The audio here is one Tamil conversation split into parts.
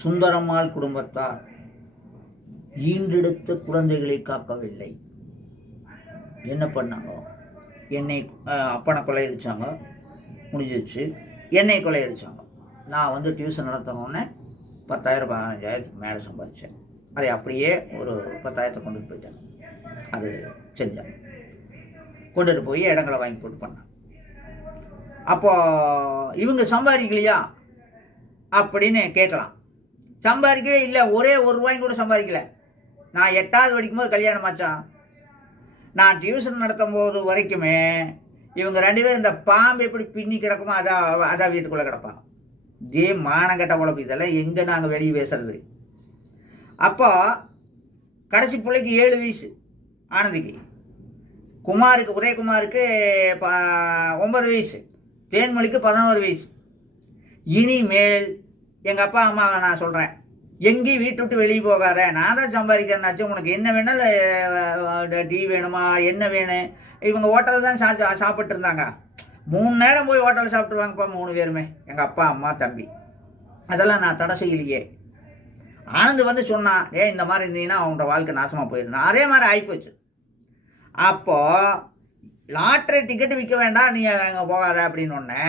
சுந்தரம்மாள் குடும்பத்தார் ஈன்றெடுத்த குழந்தைகளை காக்கவில்லை. என்ன பண்ணாங்க? என்னை அப்பனை அப்பனை அடித்தாங்க முடிஞ்சிச்சு என்னை கொள்ளையடிச்சாங்க நான் வந்து டியூஷன் நடத்தினோடனே பத்தாயிரம் பதினஞ்சாயிரத்துக்கு மேலே சம்பாதிச்சேன். அதை அப்படியே ஒரு பத்தாயிரத்தை கொண்டுட்டு போயிட்டேன். அது செஞ்சேன் கொண்டுட்டு போய் இடங்களை வாங்கி போட்டு பண்ணேன் அப்போது இவங்க சம்பாதிக்கலையா? அப்படின்னு கேட்கலாம். சம்பாதிக்கவே இல்லை. ஒரே ஒரு ரூபாயும் கூட சம்பாதிக்கல. நான் எட்டாவது படிக்கும் போது கல்யாணம் ஆச்சான் நான் டியூஷன் நடத்தும் போது வரைக்குமே இவங்க ரெண்டு பேரும் இந்த பாம்பு எப்படி பின்னி கிடக்குமோ அதான் அதான் வீட்டுக்குள்ளே கிடப்பான் இதே மானங்கட்ட உழப்பு இதெல்லாம் எங்கே நாங்கள் வெளியே பேசுறது? அப்போ கடைசி பிள்ளைக்கு ஏழு வயசு ஆனந்திக்கு குமாருக்கு உதயகுமாருக்கு ஒன்பது வயசு. தேன்மொழிக்கு பதினோரு வயசு. இனிமேல் எங்கள் அப்பா அம்மாவை நான் சொல்கிறேன் எங்கேயும் வீட்டு விட்டு வெளியே போகாத. நான் தான் சம்பாதிக்கிறேன்னாச்சும் உனக்கு என்ன வேணாலும் டீ வேணுமா? என்ன வேணும்? இவங்க ஹோட்டலில் தான் சா சாப்பிட்டு இருந்தாங்க. மூணு நேரம் போய் ஹோட்டலில் சாப்பிட்ருவாங்கப்பா மூணு பேருமே. எங்கள் அப்பா அம்மா தம்பி. அதெல்லாம் நான் தடை செய்யலையே. ஆனந்த் வந்து சொன்னான் ஏ இந்த மாதிரி இருந்தீங்கன்னா அவங்களோட வாழ்க்கை நாசமாக போயிருந்தோம் அதே மாதிரி ஆகிப்போச்சு அப்போது லாட்ரி டிக்கெட் விற்க வேண்டாம் நீ அங்கே போகாத அப்படின்னு ஒன்று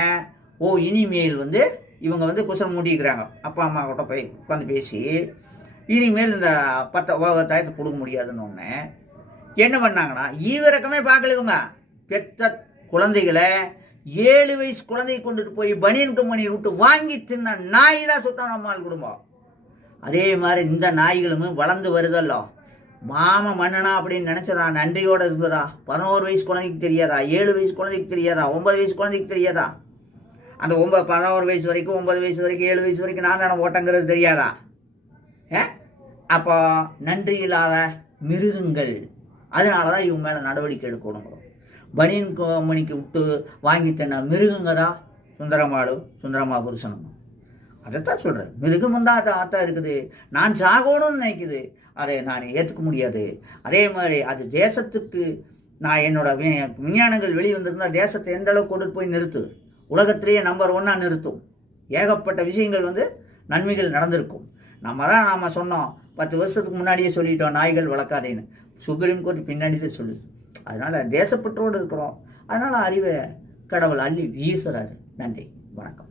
ஓ இனிமேல் வந்து இவங்க வந்து குசம் மூடிக்கிறாங்க. அப்பா அம்மா கிட்ட போய் உட்காந்து பேசி இனிமேல் இந்த பத்த ஓகத்தாயத்தை கொடுக்க முடியாதுன்னு ஒன்று என்ன பண்ணாங்கன்னா ஈவிரக்கமே பார்க்கல இவங்க பெத்த குழந்தைகளை ஏழு வயசு குழந்தையை கொண்டுட்டு போய் பனியன் கம்பெனி விட்டு வாங்கி தின்ன நாய் தான் சுத்தம் நம்மால் குடும்பம். அதே மாதிரி இந்த நாய்களும் வளர்ந்து வருதல்லோ. மாம மன்னனா அப்படின்னு நினைச்சதா? நன்றியோடு இருந்ததா? பதினோரு வயசு குழந்தைக்கு தெரியாதா? ஏழு வயசு குழந்தைக்கு தெரியாதா? ஒன்பது வயசு குழந்தைக்கு தெரியாதா? அந்த ஒன்பது பதினோரு வயசு வரைக்கும் ஒன்பது வயசு வரைக்கும் ஏழு வயசு வரைக்கும் நான் தானே ஓட்டங்கிறது தெரியாதா? ஏ? அப்போ நன்றி இல்லாத மிருகங்கள். அதனால தான் இவங்க மேலே நடவடிக்கை எடுக்கணுங்கிறோம். பனியன் மணிக்கு விட்டு வாங்கி தின்ன மிருகங்க தான் சுந்தரமாடும் சுந்தரமா புருஷனும். அதைத்தான் சொல்கிறேன் மிருகம் தான் அது ஆத்தா இருக்குது. நான் சாகணும்னு நினைக்குது. அதை நான் ஏற்றுக்க முடியாது. அதே மாதிரி அது தேசத்துக்கு நான் என்னோட விஞ்ஞானங்கள் வெளிவந்திருந்தால் தேசத்தை எந்த அளவுக்கு கொண்டு போய் நிறுத்து உலகத்திலேயே நம்பர் ஒன்னாக நிறுத்தும். ஏகப்பட்ட விஷயங்கள் வந்து நன்மைகள் நடந்திருக்கும். நம்ம தான் நாம் சொன்னோம் பத்து வருஷத்துக்கு முன்னாடியே சொல்லிட்டோம் நாய்கள் வளர்க்காதேன்னு. சுப்ரீம் கோர்ட் பின்னாடி தான் சொல்லுது. அதனால் தேசப்பற்றோடு இருக்கிறோம். அதனால் அறிவை கடவுள் அள்ளி வீசுறாரு. நன்றி. வணக்கம்.